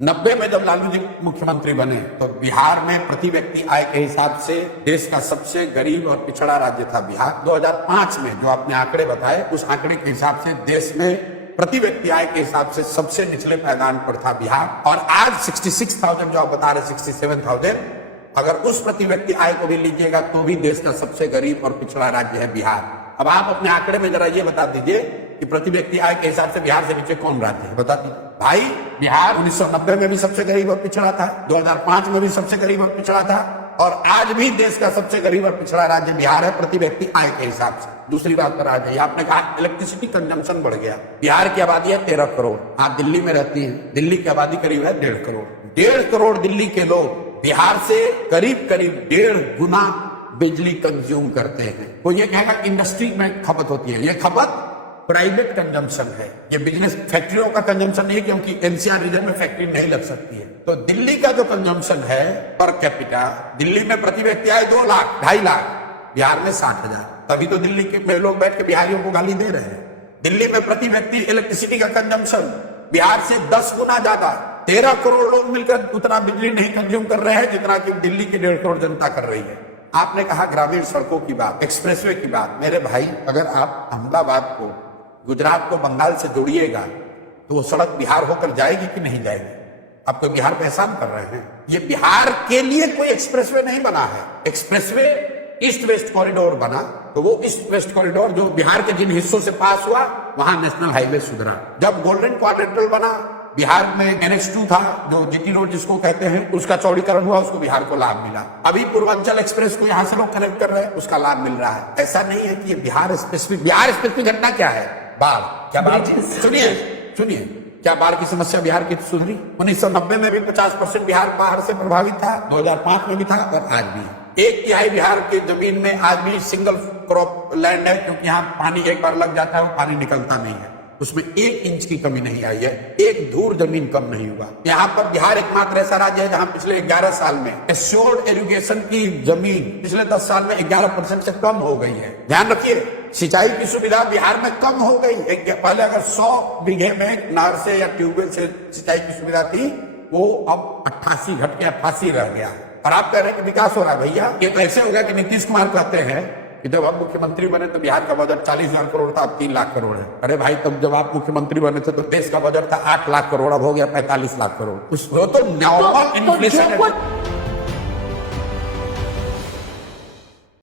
90 में जब लालू जी मुख्यमंत्री बने तो बिहार में प्रति व्यक्ति आय के हिसाब से देश का सबसे गरीब और पिछड़ा राज्य था बिहार। 2005 में जो आपने आंकड़े बताए उस आंकड़े के हिसाब से देश में प्रति व्यक्ति आय के हिसाब से सबसे निचले पायदान पर था बिहार। और आज 66,000 जो आप बता रहे 67,000, अगर उस प्रति व्यक्ति आय को भी लीजिएगा तो भी देश का सबसे गरीब और पिछड़ा राज्य है बिहार। अब आप अपने आंकड़े में जरा ये बता दीजिए कि प्रति व्यक्ति आय के हिसाब से बिहार से नीचे कौन राज्य है, बता दीजिए भाई। बिहार 1990 में भी सबसे गरीब और पिछड़ा था, 2005 में भी सबसे गरीब और पिछड़ा था, और आज भी देश का सबसे गरीब और पिछड़ा राज्य बिहार है प्रति व्यक्ति आय के हिसाब से। दूसरी बात पर आ जाइए, आपने कहा इलेक्ट्रिसिटी कंजम्पशन बढ़ गया। बिहार की आबादी है 13 करोड़, आप दिल्ली में रहती है, दिल्ली की आबादी करीब है 1.5 करोड़। 1.5 करोड़ दिल्ली के लोग बिहार से करीब करीब 1.5 गुना बिजली कंज्यूम करते हैं। तो ये कहेगा इंडस्ट्री में खपत होती है, ये खपत प्राइवेट कंजम्पशन है, ये बिजनेस फैक्ट्रियों का कंजम्पशन नहीं, क्योंकि एनसीआर रीजन में फैक्ट्री नहीं लग सकती है। तो दिल्ली का जो कंजम्पशन है पर कैपिटा, दिल्ली में प्रति व्यक्ति आए 2 लाख 2.5 लाख, बिहार में 60,000। तभी तो दिल्ली के लोग बैठ के बिहारियों को गाली दे रहे हैं। दिल्ली में प्रति व्यक्ति इलेक्ट्रिसिटी का कंजम्पशन बिहार से 10 गुना ज्यादा। 13 करोड़ लोग मिलकर उतना बिजली नहीं कंज्यूम कर रहे हैं जितना कि दिल्ली की 1.5 करोड़ जनता कर रही है। आपने कहा ग्रामीण सड़कों की बात, एक्सप्रेसवे की बात। मेरे भाई, अगर आप अहमदाबाद को, गुजरात को बंगाल से जोड़िएगा तो वो सड़क बिहार होकर जाएगी कि नहीं जाएगी? आप कोई बिहार पे एहसान कर रहे हैं? ये बिहार के लिए कोई एक्सप्रेसवे नहीं बना है। एक्सप्रेसवे ईस्ट वेस्ट कॉरिडोर बना, तो वो ईस्ट वेस्ट कॉरिडोर जो बिहार के जिन हिस्सों से पास हुआ वहां नेशनल हाईवे सुधरा। जब गोल्डन क्वाड्रेंटल बना, बिहार में NH2 था जो जीटी रोड जिसको कहते हैं, उसका चौड़ीकरण हुआ, उसको बिहार को लाभ मिला। अभी पूर्वांचल एक्सप्रेस को यहाँ से लोग कनेक्ट कर रहे हैं, उसका लाभ मिल रहा है। ऐसा नहीं है कि ये बिहार स्पेसिफिक घटना क्या है? बाढ़। क्या बाढ़? सुनिए, क्या बाढ़ की समस्या बिहार की सुधरी? 1990 में भी 50% बिहार बाढ़ से प्रभावित था, 2005 में भी था, और आज भी 1/3 बिहार की जमीन में आज भी सिंगल क्रॉप लैंड है, क्योंकि यहाँ पानी एक बार लग जाता है वो पानी निकलता नहीं है। उसमें 1 इंच की कमी नहीं आई है, 1 धूर जमीन कम नहीं हुआ। यहाँ पर बिहार एकमात्र ऐसा राज्य है जहाँ पिछले 11 साल में एश्योर्ड इरिगेशन की जमीन पिछले 10 साल में 11% से कम हो गई है। ध्यान रखिए, सिंचाई की सुविधा बिहार में कम हो गई। पहले अगर 100 बीघे में नहर से या ट्यूबवेल से सिंचाई की सुविधा थी, वो अब 88 घट के 88 रह गया। और आप कह रहे हैं कि विकास हो रहा है। भैया, ये तो ऐसे होगा कि नीतीश कुमार कहते हैं कि जब आप मुख्यमंत्री बने तो बिहार का बजट 40,000 करोड़ था, अब 3 लाख करोड़ है। अरे भाई, तब जब आप मुख्यमंत्री बने थे तो देश का बजट था 8 लाख करोड़, अब हो गया 45 लाख करोड़। वो तो नॉर्मल इन्फ्लेशन है।